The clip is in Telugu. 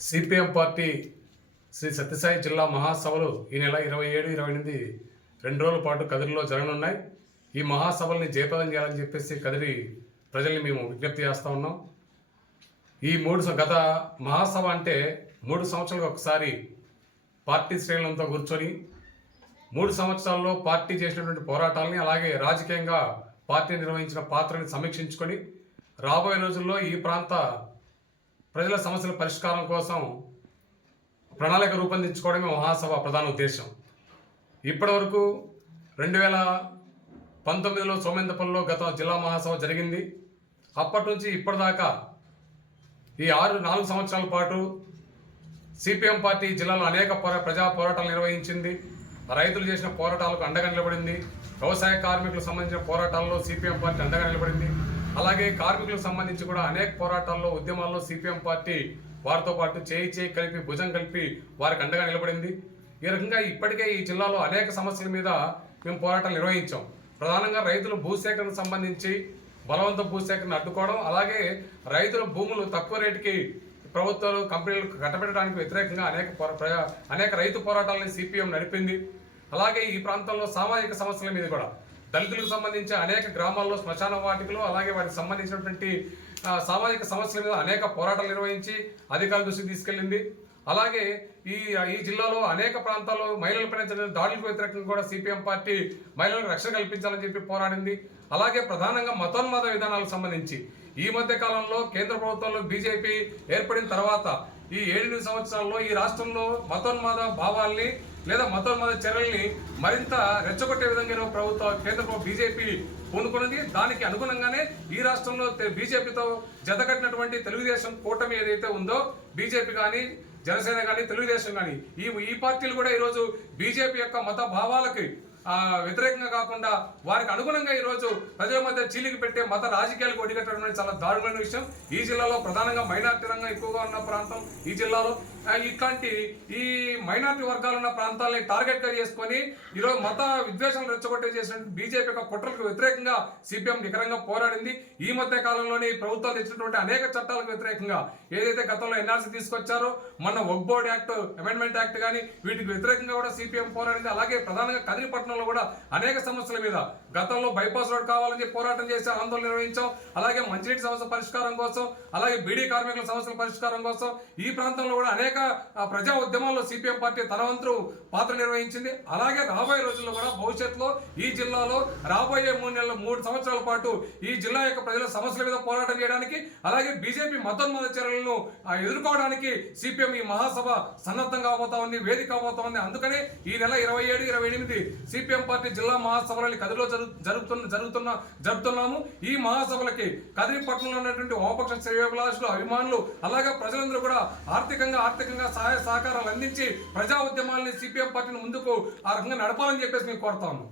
సిపిఎం పార్టీ శ్రీ సత్యసాయి జిల్లా మహాసభలు ఈ నెల ఇరవై ఏడు ఇరవై ఎనిమిది రెండు రోజుల పాటు కదిరిలో జరగనున్నాయి. ఈ మహాసభల్ని జయప్రదం చేయాలని చెప్పేసి కదిరి ప్రజల్ని మేము విజ్ఞప్తి చేస్తూ ఉన్నాం. ఈ మూడు స- గత మహాసభ అంటే మూడు సంవత్సరాలకు ఒకసారి పార్టీ శ్రేణులంతా కూర్చొని మూడు సంవత్సరాల్లో పార్టీ చేసినటువంటి పోరాటాలని అలాగే రాజకీయంగా పార్టీ నిర్వహించిన పాత్రని సమీక్షించుకొని రాబోయే రోజుల్లో ఈ ప్రాంత ప్రజల సమస్యల పరిష్కారం కోసం ప్రణాళిక రూపొందించుకోవడమే మహాసభ ప్రధాన ఉద్దేశం. ఇప్పటివరకు రెండు వేల పంతొమ్మిదిలో సోమేందపల్లిలో గత జిల్లా మహాసభ జరిగింది. అప్పటి నుంచి ఇప్పటిదాకా ఈ ఆరు నాలుగు సంవత్సరాల పాటు సిపిఎం పార్టీ జిల్లాలో అనేక పోరా ప్రజా పోరాటాలు నిర్వహించింది. రైతులు చేసిన పోరాటాలకు అండగా నిలబడింది. వ్యవసాయ కార్మికులకు సంబంధించిన పోరాటాల్లో సిపిఎం పార్టీ అండగా నిలబడింది. అలాగే కార్మికులకు సంబంధించి కూడా అనేక పోరాటాల్లో ఉద్యమాల్లో సిపిఎం పార్టీ వారితో పాటు చేయి చేయి కలిపి భుజం కలిపి వారికి అండగా నిలబడింది. ఈ రకంగా ఇప్పటికే ఈ జిల్లాలో అనేక సమస్యల మీద మేము పోరాటాలు నిర్వహించాం. ప్రధానంగా రైతుల భూసేకరణకు సంబంధించి బలవంత భూసేకరణ అడ్డుకోవడం అలాగే రైతుల భూములు తక్కువ రేటుకి ప్రభుత్వాలు కంపెనీలు కట్టబెట్టడానికి వ్యతిరేకంగా అనేక పోరా- అనేక రైతు పోరాటాలను సిపిఎం నడిపింది. అలాగే ఈ ప్రాంతంలో సామాజిక సమస్యల మీద కూడా దళితులకు సంబంధించి అనేక గ్రామాల్లో శ్మశాన వాటికలు అలాగే వారికి సంబంధించినటువంటి సామాజిక సమస్యల మీద అనేక పోరాటాలు నిర్వహించి అధికారుల దృష్టికి తీసుకెళ్ళింది. అలాగే ఈ ఈ జిల్లాలో అనేక ప్రాంతాల్లో మహిళలపైన జరిగిన దాడులకు వ్యతిరేకంగా కూడా సిపిఎం పార్టీ మహిళలకు రక్షణ కల్పించాలని చెప్పి పోరాడింది. అలాగే ప్రధానంగా మతోన్మాద విధానాలకు సంబంధించి ఈ మధ్య కాలంలో కేంద్ర ప్రభుత్వంలో బీజేపీ ఏర్పడిన తర్వాత ఈ ఏడెనిమిది సంవత్సరాల్లో ఈ రాష్ట్రంలో మతోన్మాద భావాల్ని లేదా మతోన్మాద చర్యల్ని మరింత రెచ్చగొట్టే విధంగా ప్రభుత్వం కేంద్ర ప్రభుత్వం బీజేపీ పూనుకున్నది. దానికి అనుగుణంగానే ఈ రాష్ట్రంలో బీజేపీతో జతకట్టినటువంటి తెలుగుదేశం కూటమి ఏదైతే ఉందో బీజేపీ కానీ జనసేన కానీ తెలుగుదేశం కానీ ఈ ఈ పార్టీలు కూడా ఈరోజు బీజేపీ యొక్క మత భావాలకి వ్యతిరేకంగా కాకుండా వారికి అనుగుణంగా ఈరోజు ప్రజల మధ్య చీలికి పెట్టే మత రాజకీయాలకు ఒడిగట్టడం అనేది చాలా దారుణమైన విషయం. ఈ జిల్లాలో ప్రధానంగా మైనార్టీ రంగం ఎక్కువగా ఉన్న ప్రాంతం ఈ జిల్లాలో. ఇట్లాంటి ఈ మైనార్టీ వర్గాలు ఉన్న ప్రాంతాలని టార్గెట్గా చేసుకొని ఈరోజు మత విద్వేషాలు రెచ్చగొట్టే చేసిన బీజేపీ యొక్క కుట్రలకు వ్యతిరేకంగా సిపిఎం నికరంగా పోరాడింది. ఈ మధ్య కాలంలోనే ప్రభుత్వం ప్రభుత్వాలు తెచ్చినటువంటి అనేక చట్టాలకు వ్యతిరేకంగా ఏదైతే గతంలో ఎన్ఆర్సీ తీసుకొచ్చారో మొన్న వక్ బోర్డ్ యాక్ట్ అమెండ్మెంట్ యాక్ట్ కానీ వీటికి వ్యతిరేకంగా కూడా సిపిఎం పోరాడింది. అలాగే ప్రధానంగా పట్టణంలో కూడా అనేక సమస్యల మీద గతంలో బైపాస్ రోడ్ కావాలని చెప్పి పోరాటం చేసి ఆందోళన నిర్వహించాం. అలాగే మంచినీటి సమస్య పరిష్కారం కోసం అలాగే బీడీ కార్మికుల సమస్యల పరిష్కారం కోసం ఈ ప్రాంతంలో కూడా అనేక ప్రజా ఉద్యమాల్లో సిపిఎం పార్టీ తన వంతు పాత్ర నిర్వహించింది. అలాగే రాబోయే రోజుల్లో కూడా భవిష్యత్తులో ఈ జిల్లాలో రాబోయే మూడు నెలల మూడు సంవత్సరాల పాటు ఈ జిల్లా యొక్క ప్రజల సమస్యల మీద పోరాటం చేయడానికి అలాగే బీజేపీ మతోన్మత చర్యలను ఎదుర్కోవడానికి సిపిఎం ఈ మహాసభ సన్నద్ధం కాబోతా ఉంది వేదిక కాబోతా ఉంది అందుకనే ఈ నెల ఇరవై ఏడు ఇరవై ఎనిమిది సిపిఎం పార్టీ జిల్లా మహాసభలని కదిలో జరుగు జరుగుతున్న జరుగుతున్న జరుపుతున్నాము. ఈ మహాసభలకి కదిరి పట్టణంలో ఉన్నటువంటి వామపక్ష శ్రేయోభిలాషులు అభిమానులు అలాగే ప్రజలందరూ కూడా ఆర్థికంగా ఆర్థికంగా సహాయ సహకారాలు అందించి ప్రజా ఉద్యమాలని సిపిఎం పార్టీని ముందుకు ఆ రకంగా నడపాలని చెప్పేసి మేము కోరుతాము.